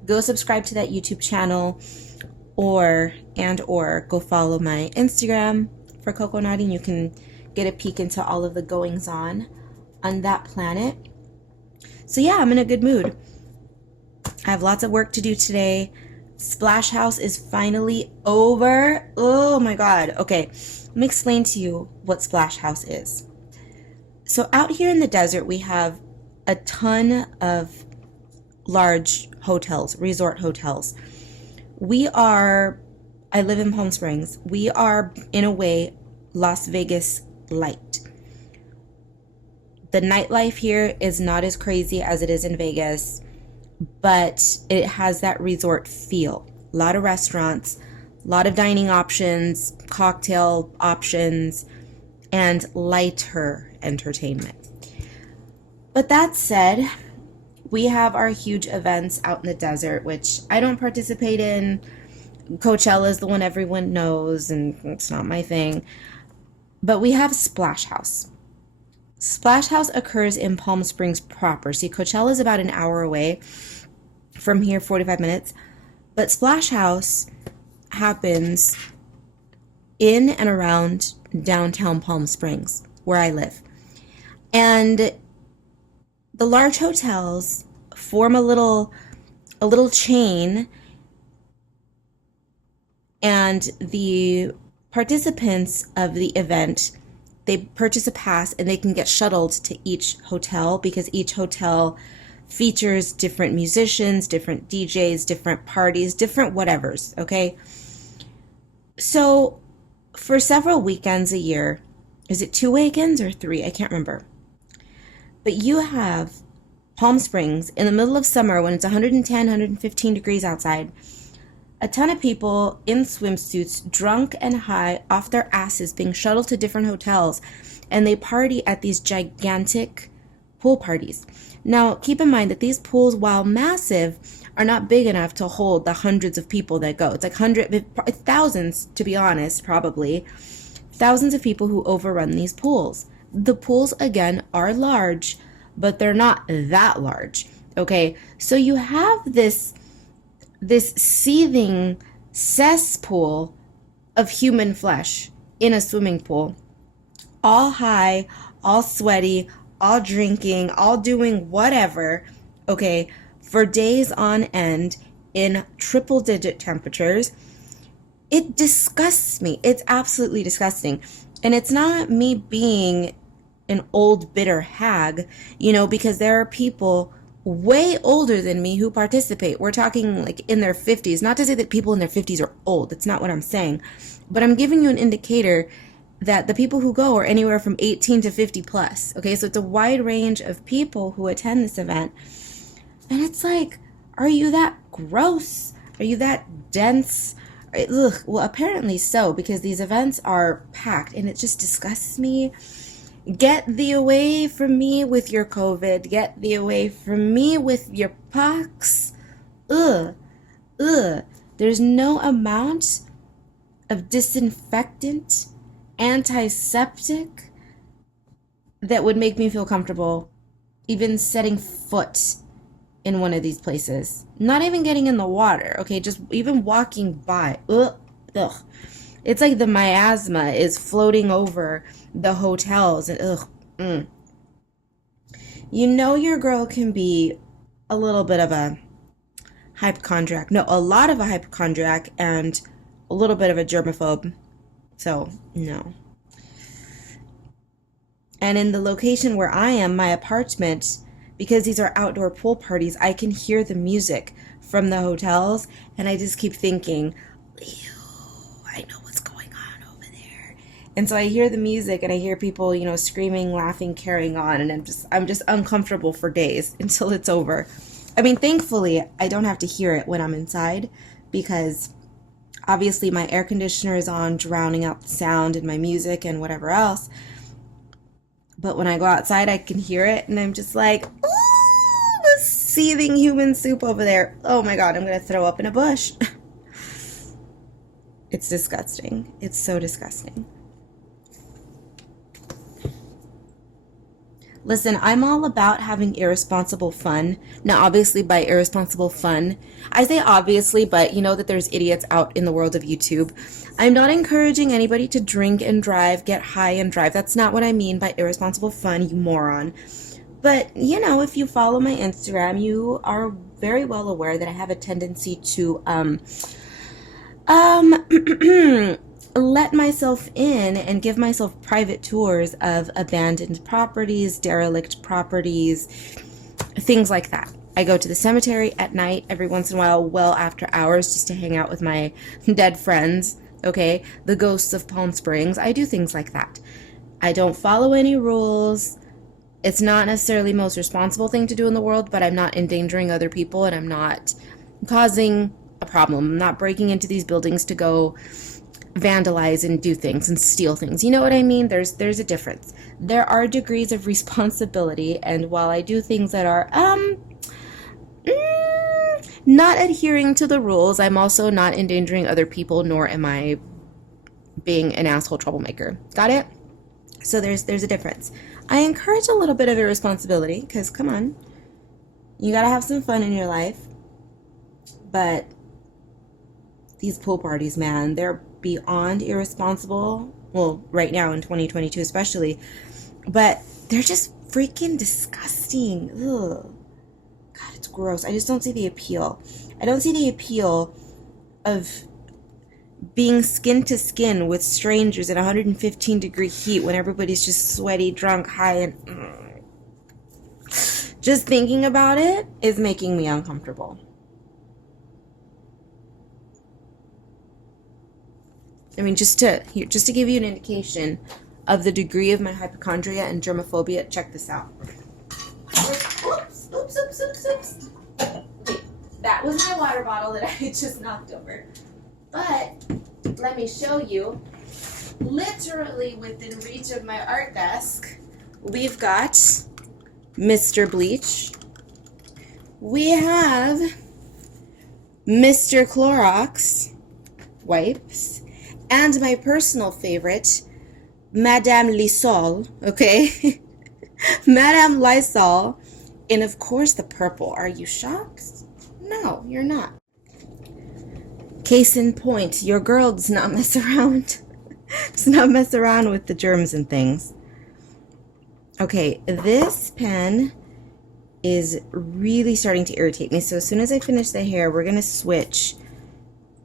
go subscribe to that YouTube channel or go follow my Instagram for Coco Naughty, and you can get a peek into all of the goings on that planet. So yeah, I'm in a good mood. I have lots of work to do today. Splash House is finally over. Oh my god. Okay, Let me explain to you what Splash House is. So out here in the desert, we have a ton of large hotels, resort hotels. I live in Palm Springs. We are, in a way, Las Vegas light. The nightlife here is not as crazy as it is in Vegas, but it has that resort feel. A lot of restaurants, a lot of dining options, cocktail options, and lighter entertainment. But that said, we have our huge events out in the desert, which I don't participate in. Coachella is the one everyone knows, and it's not my thing. But we have Splash House. Splash House occurs in Palm Springs proper. See, Coachella is about an hour away from here, 45 minutes. But Splash House happens in and around downtown Palm Springs, where I live. And the large hotels form a little chain, and the participants of the event, they purchase a pass and they can get shuttled to each hotel, because each hotel features different musicians, different DJs, different parties, different whatevers, okay? So for several weekends a year, is it 2 weekends or 3? I can't remember. But you have Palm Springs in the middle of summer when it's 110, 115 degrees outside. A ton of people in swimsuits, drunk and high, off their asses, being shuttled to different hotels, and they party at these gigantic pool parties. Now, keep in mind that these pools, while massive, are not big enough to hold the hundreds of people that go. It's like thousands, to be honest, probably. Thousands of people who overrun these pools. The pools, again, are large, but they're not that large, okay? So you have this seething cesspool of human flesh in a swimming pool, all high, all sweaty, all drinking, all doing whatever, okay, for days on end in triple-digit temperatures. It disgusts me. It's absolutely disgusting. And it's not me being an old, bitter hag, because there are people way older than me who participate. We're talking like in their 50s. Not to say that people in their 50s are old. That's not what I'm saying. But I'm giving you an indicator that the people who go are anywhere from 18 to 50 plus. Okay, so it's a wide range of people who attend this event. And it's like, are you that gross? Are you that dense? Ugh. Well, apparently so, because these events are packed, and it just disgusts me. Get thee away from me with your COVID. Get thee away from me with your pox. Ugh. Ugh. There's no amount of disinfectant, antiseptic that would make me feel comfortable even setting foot in one of these places. Not even getting in the water, okay? Just even walking by. Ugh. Ugh. It's like the miasma is floating over the hotels, and ugh. Your girl can be a little bit of a hypochondriac. No, a lot of a hypochondriac and a little bit of a germaphobe. So, no. And in the location where I am, my apartment, because these are outdoor pool parties, I can hear the music from the hotels, and I just keep thinking, ew, I know what's going on over there. And so I hear the music, and I hear people, screaming, laughing, carrying on, and I'm just uncomfortable for days until it's over. I mean, thankfully, I don't have to hear it when I'm inside, because obviously my air conditioner is on, drowning out the sound and my music and whatever else. But when I go outside, I can hear it, and I'm just like, ooh, the seething human soup over there. Oh my God, I'm going to throw up in a bush. It's disgusting. It's so disgusting. Listen, I'm all about having irresponsible fun. Now, obviously, by irresponsible fun, I say obviously, but you know that there's idiots out in the world of YouTube. I'm not encouraging anybody to drink and drive, get high and drive. That's not what I mean by irresponsible fun, you moron. But, if you follow my Instagram, you are very well aware that I have a tendency to, let myself in and give myself private tours of abandoned properties, derelict properties, things like that. I go to the cemetery at night every once in a while, well after hours, just to hang out with my dead friends, okay? The ghosts of Palm Springs. I do things like that. I don't follow any rules. It's not necessarily the most responsible thing to do in the world, but I'm not endangering other people and I'm not causing a problem. I'm not breaking into these buildings to go vandalize and do things and steal things. You know what I mean? There's a difference. There are degrees of responsibility, and while I do things that are not adhering to the rules, I'm also not endangering other people, nor am I being an asshole troublemaker. Got it? So there's a difference. I encourage a little bit of irresponsibility, because come on, you gotta have some fun in your life. But these pool parties, man, they're beyond irresponsible. Well, right now in 2022 especially, but they're just freaking disgusting. Ugh. God, it's gross. I just don't see the appeal. I don't see the appeal of being skin to skin with strangers at 115-degree heat when everybody's just sweaty, drunk, high, and just thinking about it is making me uncomfortable. I mean, just to give you an indication of the degree of my hypochondria and germophobia, check this out. Oops. Wait, that was my water bottle that I just knocked over. But let me show you, literally within reach of my art desk, we've got Mr. Bleach. We have Mr. Clorox wipes. And my personal favorite, Madame Lysol, okay? Madame Lysol, and of course the purple. Are you shocked? No, you're not. Case in point, your girl does not mess around. Does not mess around with the germs and things. Okay, this pen is really starting to irritate me. So as soon as I finish the hair, we're going to switch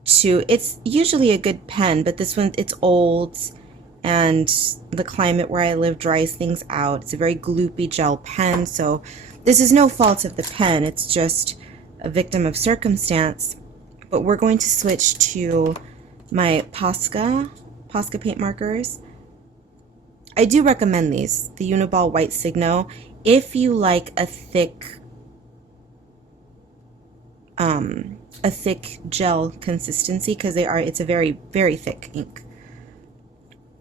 to, it's usually a good pen, but this one, it's old, and the climate where I live dries things out. It's a very gloopy gel pen, so this is no fault of the pen. It's just a victim of circumstance. But we're going to switch to my Posca paint markers. I do recommend these, the Uniball White Signo, if you like a thick gel consistency, because it's a very, very thick ink.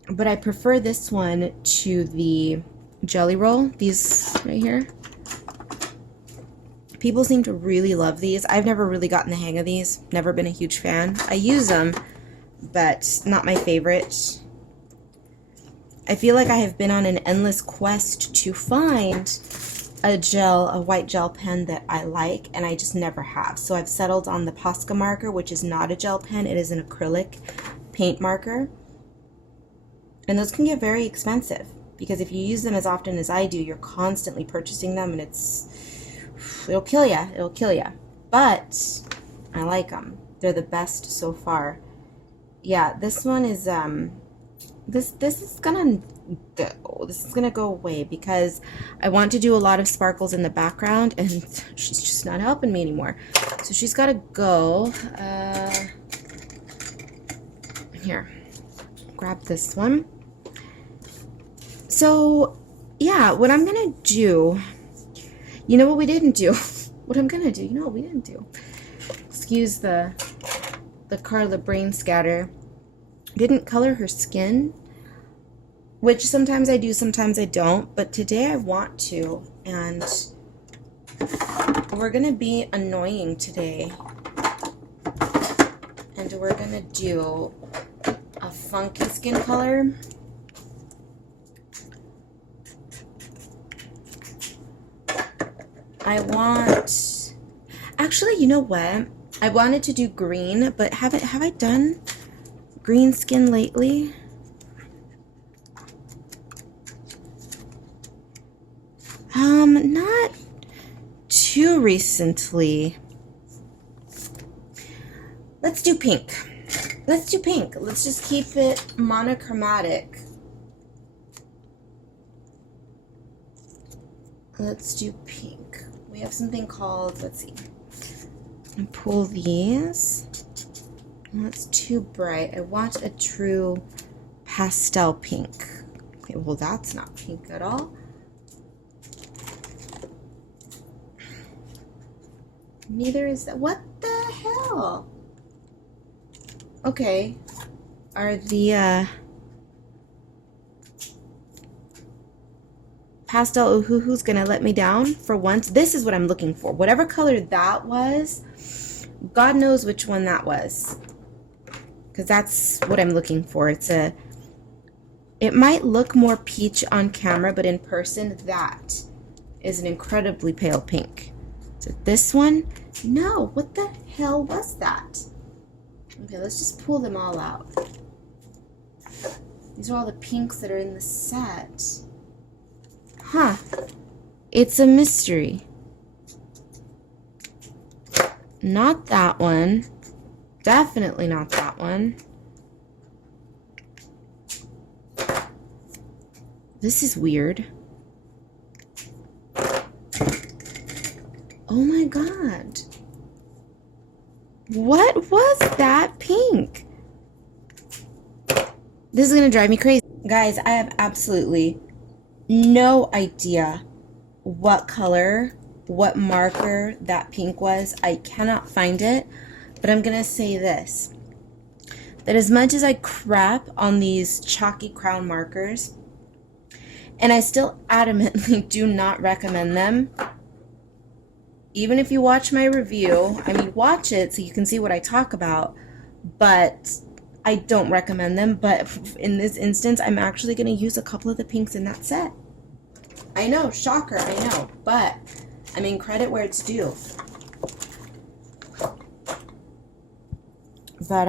But I prefer this one to the Jelly Roll, these right here. People seem to really love these. I've never really gotten the hang of these, never been a huge fan. I use them, but not my favorite. I feel like I have been on an endless quest to find a white gel pen that I like, and I just never have. So I've settled on the Posca marker, which is not a gel pen. It is an acrylic paint marker. And those can get very expensive, because if you use them as often as I do, you're constantly purchasing them, and it'll kill ya. It'll kill ya. But I like them. They're the best so far. Yeah, this one is this is gonna go. This is gonna go away because I want to do a lot of sparkles in the background, and she's just not helping me anymore. So she's got to go. Here, grab this one. So yeah, what I'm gonna do. You know what we didn't do? What I'm gonna do? You know what we didn't do? Excuse the Karla brain scatter. Didn't color her skin, which sometimes I do, sometimes I don't, but today I want to, and we're gonna be annoying today, and we're gonna do a funky skin color. Actually, you know what? I wanted to do green, but have I done green skin lately? Not too recently. Let's do pink. Let's do pink. Let's just keep it monochromatic. Let's do pink. We have something called, let's see. I'm pull these. That's too bright. I want a true pastel pink. Okay, well that's not pink at all. Neither is that. What the hell? Okay. Are the Pastel Ohuhu's gonna let me down for once? This is what I'm looking for. Whatever color that was, God knows which one that was. Because that's what I'm looking for. It might look more peach on camera, but in person, that is an incredibly pale pink. So this one, no, what the hell was that? Okay, let's just pull them all out. These are all the pinks that are in the set. Huh. It's a mystery. Not that one. Definitely not that one. This is weird. Oh my god. What was that pink? This is gonna drive me crazy. Guys, I have absolutely no idea what color, what marker that pink was. I cannot find it, but I'm gonna say this. That as much as I crap on these chalky crown markers, and I still adamantly do not recommend them, even if you watch my review, I mean, watch it so you can see what I talk about, but I don't recommend them. But in this instance, I'm actually going to use a couple of the pinks in that set. I know, shocker, I know, but I mean, credit where it's due. But,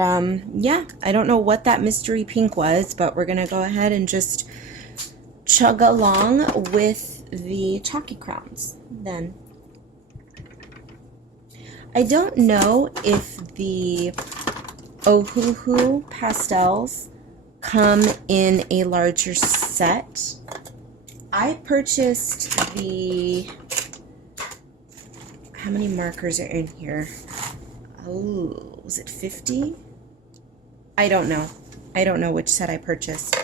yeah, I don't know what that mystery pink was, but we're going to go ahead and just chug along with the chalky crowns then. I don't know if the Ohuhu pastels come in a larger set. I purchased the... How many markers are in here? Oh, was it 50? I don't know. I don't know which set I purchased.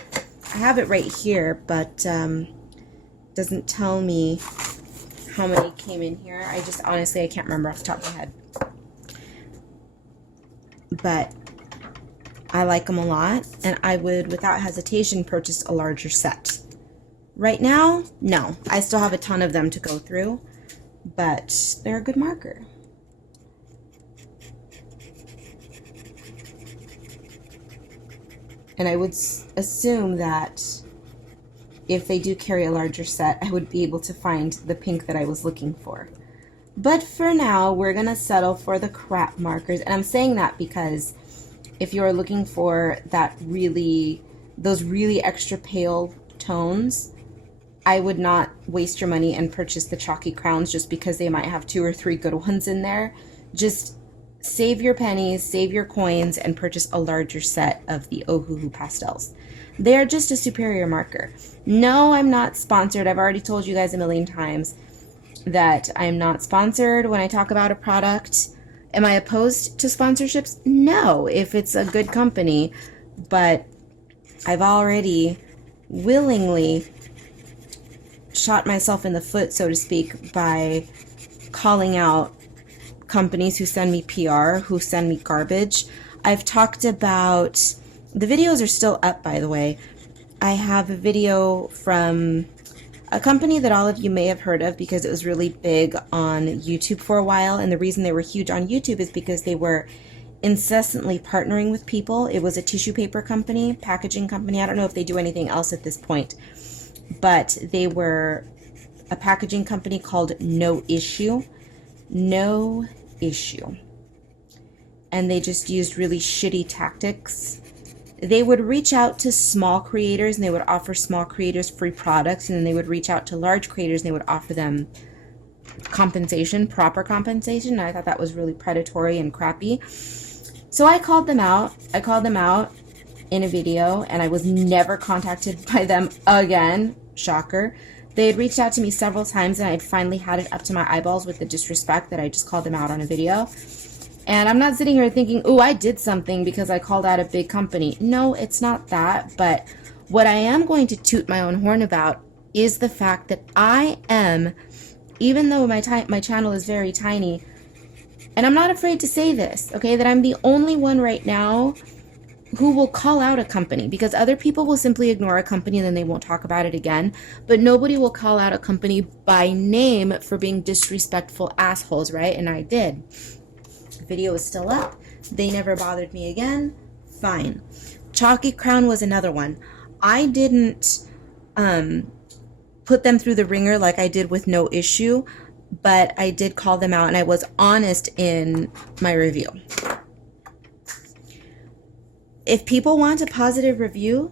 I have it right here, but doesn't tell me how many came in here. I just honestly, I can't remember off the top of my head. But I like them a lot, and I would, without hesitation, purchase a larger set. Right now, no. I still have a ton of them to go through, but they're a good marker. And I would assume that if they do carry a larger set, I would be able to find the pink that I was looking for. But for now, we're going to settle for the crap markers. And I'm saying that because if you're looking for that those really extra pale tones, I would not waste your money and purchase the chalky crowns just because they might have 2 or 3 good ones in there. Just save your pennies, save your coins, and purchase a larger set of the Ohuhu pastels. They are just a superior marker. No, I'm not sponsored. I've already told you guys a million times that I'm not sponsored when I talk about a product. Am I opposed to sponsorships? No, if it's a good company. But I've already willingly shot myself in the foot, so to speak, by calling out companies who send me PR, who send me garbage. I've talked about, the videos are still up, by the way. I have a video from a company that all of you may have heard of because it was really big on YouTube for a while, and the reason they were huge on YouTube is because they were incessantly partnering with people. It was a tissue paper company, packaging company. I don't know if they do anything else at this point, but they were a packaging company called No Issue. No Issue. And they just used really shitty tactics. They would reach out to small creators and they would offer small creators free products, and then they would reach out to large creators and they would offer them compensation, proper compensation. And I thought that was really predatory and crappy. So I called them out. I called them out in a video, and I was never contacted by them again. Shocker. They had reached out to me several times, and I'd finally had it up to my eyeballs with the disrespect that I just called them out on a video. And I'm not sitting here thinking, oh, I did something because I called out a big company. No, it's not that. But what I am going to toot my own horn about is the fact that I am, even though my channel is very tiny, and I'm not afraid to say this, okay, that I'm the only one right now who will call out a company, because other people will simply ignore a company and then they won't talk about it again. But nobody will call out a company by name for being disrespectful assholes, right? And I did. The video is still up. They never bothered me again. Fine. Chalky Crown was another one. I didn't put them through the ringer like I did with No Issue, but I did call them out, and I was honest in my review. If people want a positive review,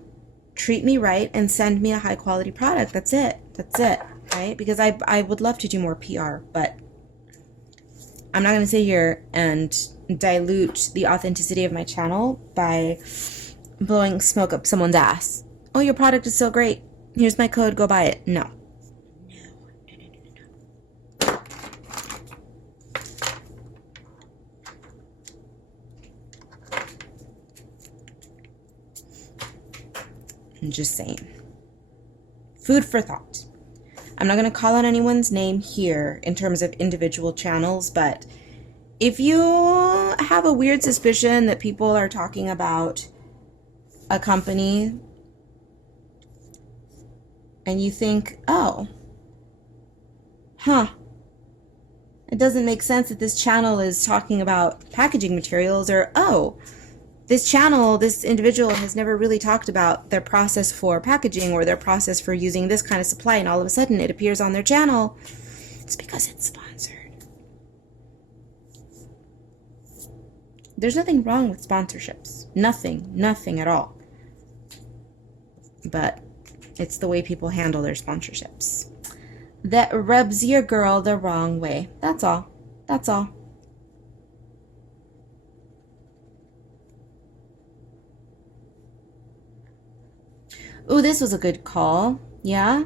treat me right and send me a high quality product. That's it. That's it, right? Because I would love to do more PR, but I'm not going to sit here and dilute the authenticity of my channel by blowing smoke up someone's ass. Oh, your product is so great. Here's my code. Go buy it. No. I'm just saying. Food for thought. I'm not going to call out anyone's name here in terms of individual channels, but if you have a weird suspicion that people are talking about a company and you think, oh, it doesn't make sense that this channel is talking about packaging materials, or oh, this channel, this individual has never really talked about their process for packaging or their process for using this kind of supply, and all of a sudden it appears on their channel. It's because it's sponsored. There's nothing wrong with sponsorships. Nothing at all. But it's the way people handle their sponsorships that rubs your girl the wrong way. That's all. That's all. Ooh, this was a good call. Yeah.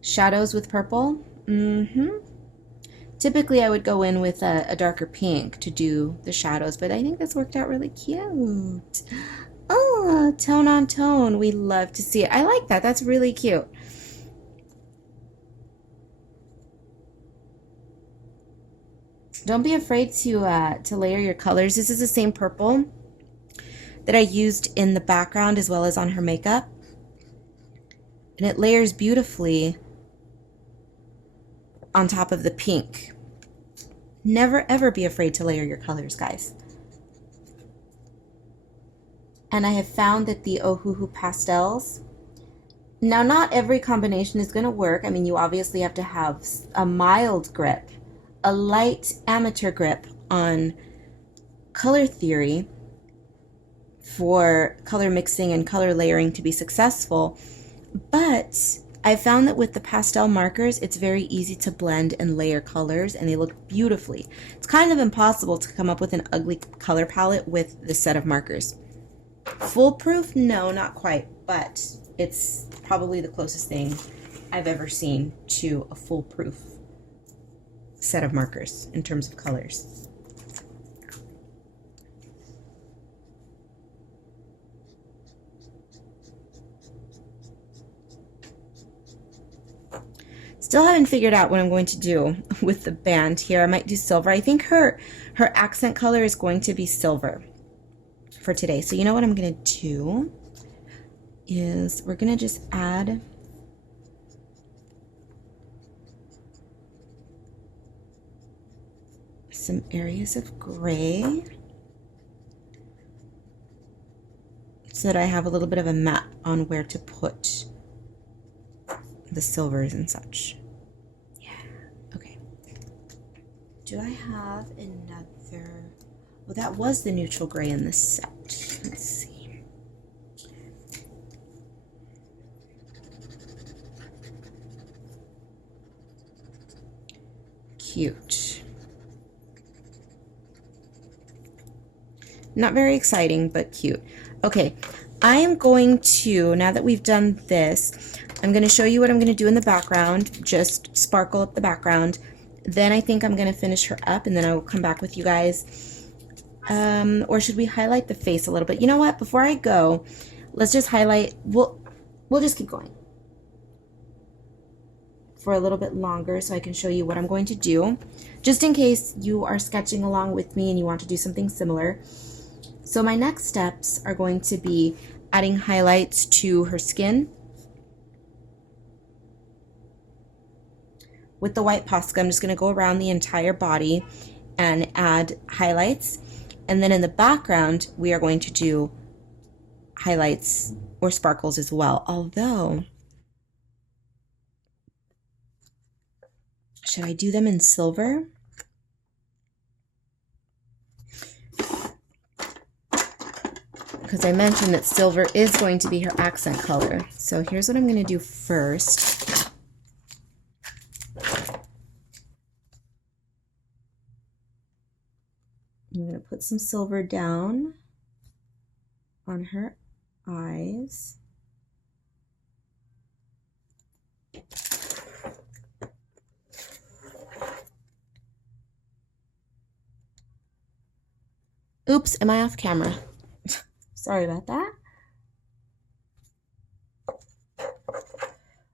Shadows with purple. Typically, I would go in with a darker pink to do the shadows, but I think this worked out really cute. Oh, tone on tone. We love to see it. I like that. That's really cute. Don't be afraid to layer your colors. This is the same purple that I used in the background as well as on her makeup. And it layers beautifully on top of the pink. Never ever be afraid to layer your colors, guys. And I have found that the Ohuhu pastels, now not every combination is going to work. I mean, you obviously have to have a mild grip, a light amateur grip on color theory for color mixing and color layering to be successful. But I found that with the pastel markers, it's very easy to blend and layer colors, and they look beautifully. It's kind of impossible to come up with an ugly color palette with this set of markers. Foolproof? No, not quite, but it's probably the closest thing I've ever seen to a foolproof set of markers in terms of colors. Still haven't figured out what I'm going to do with the band here. I might do silver. I think her accent color is going to be silver for today. So you know what I'm going to do is we're going to just add some areas of gray so that I have a little bit of a map on where to put the silvers and such. Do I have another? Well, that was the neutral gray in this set. Let's see. Cute. Not very exciting, but cute. Okay, I am going to, now that we've done this, I'm going to show you what I'm going to do in the background. Just sparkle up the background. Then I think I'm going to finish her up, and then I will come back with you guys. Or should we highlight the face a little bit? You know what? Before I go, let's just highlight. We'll just keep going for a little bit longer so I can show you what I'm going to do, just in case you are sketching along with me and you want to do something similar. So my next steps are going to be adding highlights to her skin. With the white Posca, I'm just going to go around the entire body and add highlights. And then in the background, we are going to do highlights or sparkles as well. Although, should I do them in silver? Because I mentioned that silver is going to be her accent color. So here's what I'm going to do first. I'm going to put some silver down on her eyes. Oops, am I off camera? Sorry about that.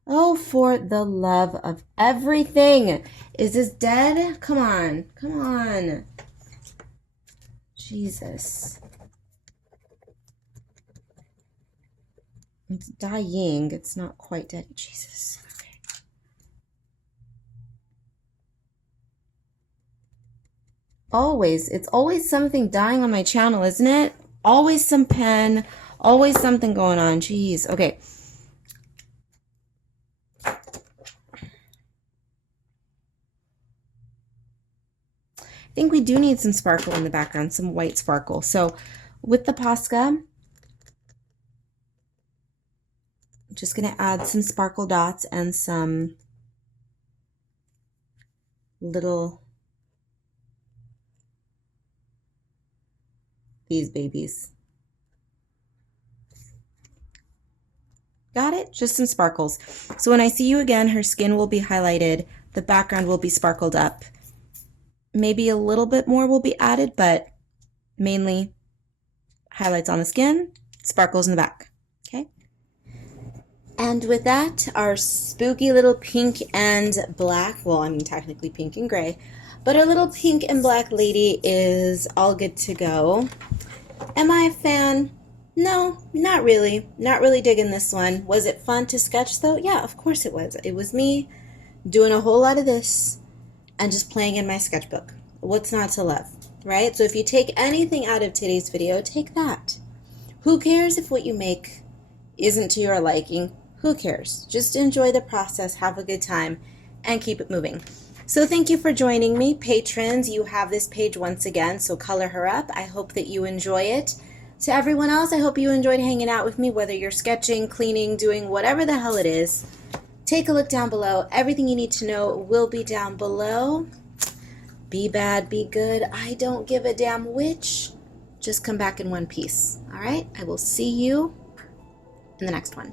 Oh, for the love of everything. Is this dead? Come on, come on. Jesus. It's dying. It's not quite dead. Jesus. Okay. Always. It's always something dying on my channel, isn't it? Always some pen. Always something going on. Jeez. Okay. I think we do need some sparkle in the background, some white sparkle. So with the Posca, I'm just going to add some sparkle dots and some little, these babies. Got it? Just some sparkles. So when I see you again, her skin will be highlighted, the background will be sparkled up. Maybe a little bit more will be added, but mainly highlights on the skin, sparkles in the back. Okay. And with that, our spooky little pink and black, well, I mean technically pink and gray, but our little pink and black lady is all good to go. Am I a fan? No, not really. Not really digging this one. Was it fun to sketch though? Yeah, of course it was. It was me doing a whole lot of this and just playing in my sketchbook. What's not to love, right? So if you take anything out of today's video, take that. Who cares if what you make isn't to your liking? Who cares? Just enjoy the process, have a good time, and keep it moving. So thank you for joining me. Patrons, you have this page once again, so color her up. I hope that you enjoy it. To everyone else, I hope you enjoyed hanging out with me, whether you're sketching, cleaning, doing whatever the hell it is. Take a look down below. Everything you need to know will be down below. Be bad, be good. I don't give a damn which. Just come back in one piece. All right? I will see you in the next one.